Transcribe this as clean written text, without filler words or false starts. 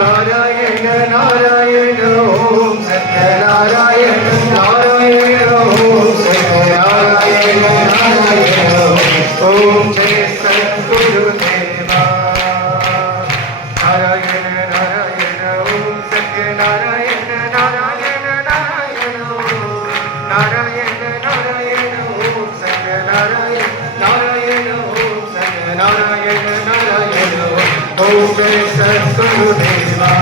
Narayan Narayan Om Satyanarayan Narayan Om Satyanarayan Narayan Om Jai सद्गुरुदेवा Narayan Narayan Om Satyanarayan Narayan Narayan Narayan Narayan Om Satyanarayan Narayan Om Satyanarayan Narayan Om Jai सद्गुरुदेवा